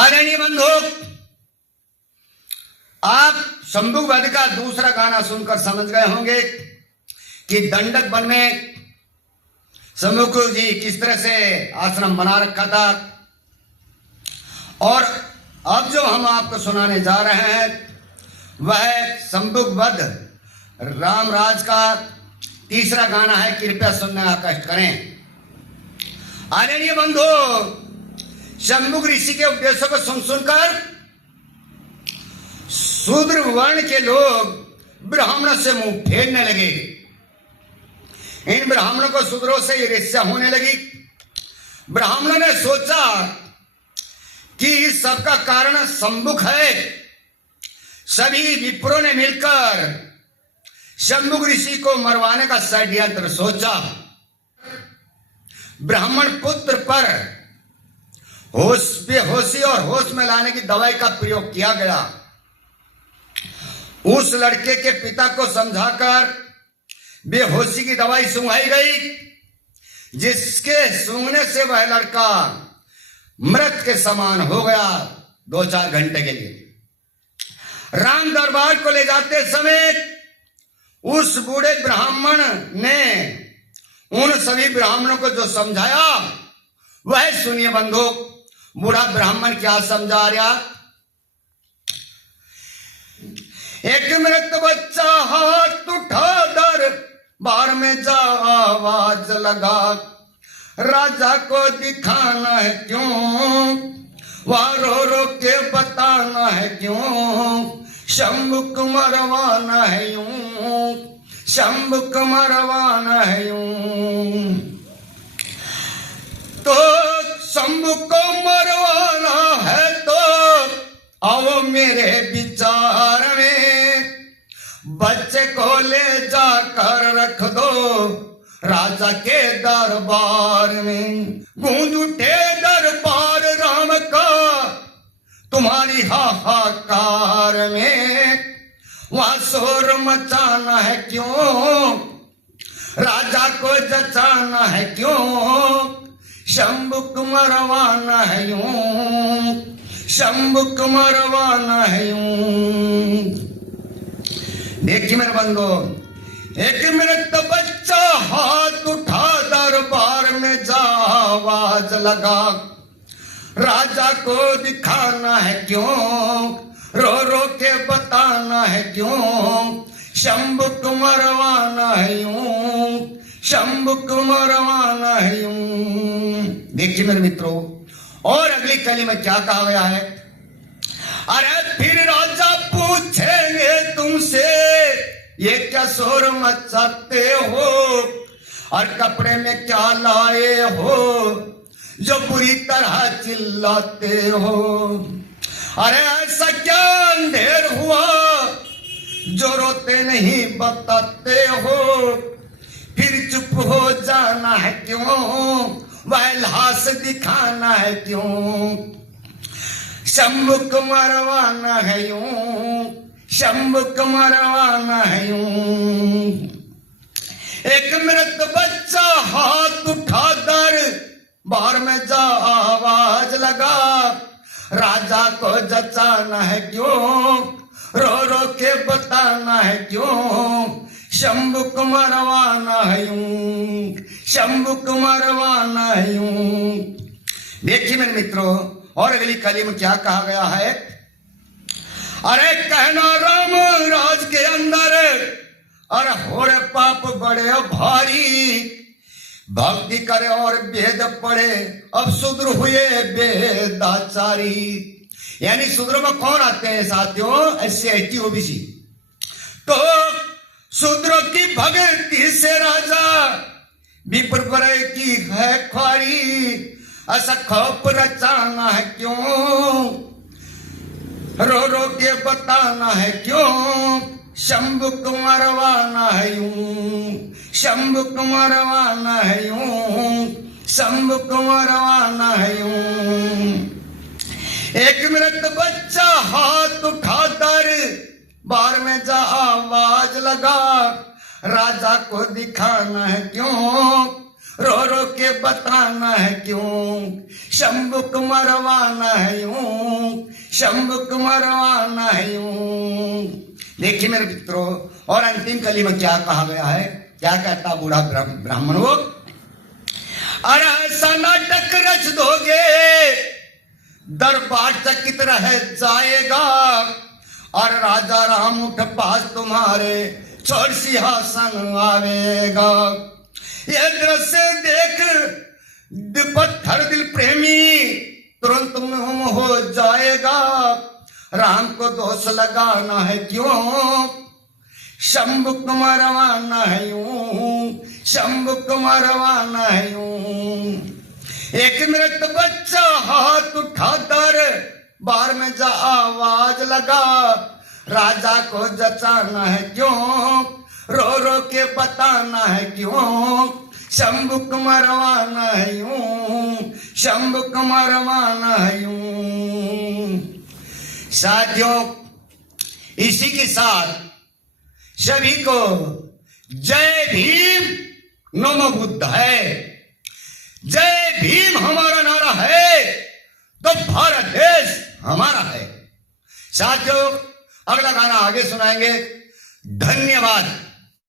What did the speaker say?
आदरणीय बंधु, आप शंभु वध का दूसरा गाना सुनकर समझ गए होंगे कि दंडक वन में शंभु जी किस तरह से आश्रम बना रखा था। और अब जो हम आपको सुनाने जा रहे हैं वह शंभु वध रामराज का तीसरा गाना है। कृपया सुनने का कष्ट करें। आदरणीय बंधु, शंभु ऋषि के उपदेशों को सुन सुनकर शूद्र वर्ण के लोग ब्राह्मणों से मुंह फेरने लगे। इन ब्राह्मणों को शूद्रों से ईर्ष्या होने लगी। ब्राह्मणों ने सोचा कि इस सबका कारण शंभुक है। सभी विप्रों ने मिलकर शंभु ऋषि को मरवाने का षड्यंत्र सोचा। ब्राह्मण पुत्र पर बेहोशी और होश में लाने की दवाई का प्रयोग किया गया। उस लड़के के पिता को समझाकर बेहोशी की दवाई सुंघाई गई, जिसके सूंघने से वह लड़का मृत के समान हो गया 2-4 घंटे के लिए। राम दरबार को ले जाते समय उस बूढ़े ब्राह्मण ने उन सभी ब्राह्मणों को जो समझाया वह सुनिए बंधु। बूढ़ा ब्राह्मण क्या समझा रहा? एक मृत बच्चा हाथ उठा दर बार में जा आवाज लगा, राजा को दिखाना है क्यों, वह रो रो के बताना है क्यों, शंभुक मरवाना है यूं, शंभुक मरवाना है यूं। तो शंभु को मरवाना है तो आओ मेरे विचार में, बच्चे को ले जाकर रख दो राजा के दरबार में। गूंज उठे दरबार राम का तुम्हारी हाहाकार में, वहां शोर मचाना है क्यों, राजा को जचाना है क्यों, शंभुक मरवाना है यूं, शंभुक मरवाना है यूं। देखिए मेरे बंधु, एक मृत बच्चा हाथ उठा दरबार में जा आवाज लगा, राजा को दिखाना है क्यों, रो रो के बताना है क्यों, शंभुक मरवाना है यूं, शंभुक मरवाना है यूं। देखिए मेरे मित्रों, और अगली कली में क्या कहा गया है? अरे फिर राजा पूछेंगे तुमसे ये क्या शोर मचाते हो, और कपड़े में क्या लाए हो जो बुरी तरह चिल्लाते हो। अरे ऐसा क्या अंधेर हुआ जो रोते नहीं बताते हो, फिर चुप हो जाना है क्यों, वह लाश दिखाना है क्यों, शंभुक मरवाना है यूं, शंभुक मरवाना है यूं। एक मृत बच्चा हाथ उठा दर बार में जा आवाज लगा, राजा को जचाना है क्यों, रो रो के बताना है क्यों, शंभुक मरवाना है यूं, शंभुक मरवाना है यूं। देखिए मेरे मित्रों, और अगली कली में क्या कहा गया है? अरे कहना राम राज के अंदर अरे हो रे पाप बड़े भारी, भक्ति करे और वेद पढ़े अब शूद्र हुए वेदाचारी। यानी शूद्र में कौन आते हैं साथियों? SC/ST OBC। तो शूद्रों की भक्ति से राजा विप्र की है ख्वारी, ऐसा खौफ रचाना है क्यों, रो रो के बताना है क्यों, शंभुक मरवाना है यूं, शंभुक मरवाना है यूं, शंभुक मरवाना है यूं। एक मृत बच्चा हाथ उठा दर बार में जा आवाज लगा, राजा को दिखाना है क्यों, रो रो के बताना है क्यों, शंभुक मरवाना है यूं, शंभुक मरवाना है यूं। देखिए मेरे मित्रों, और अंतिम कली में क्या कहा गया है, क्या कहता बूढ़ा ब्राह्मण वो, अरे ऐसा नाटक रच दोगे दरबार चकित रह जाएगा, और राजा राम उठ पास तुम्हारे छोड़ सिंहासन आवेगा। ये दृश्य देख पत्थर दिल प्रेमी तुरंत मुंह हो जाएगा, राम को दोष लगाना है क्यों, शंभुक मरवाना है यूं, शंभुक मरवाना है यूं। एक मृत बच्चा हाथ उठाकर बार में जा आवाज लगा, राजा को जचाना है क्यों, रो रो के बताना है क्यों, शंभुक मरवाना है यूं, शंभुक मरवाना है यूं। साथियों, इसी के साथ सभी को जय भीम नमो बुद्ध है। जय भीम हमारा नारा है तो भारत देश हमारा है। साथियों, अगला गाना आगे सुनाएंगे। धन्यवाद।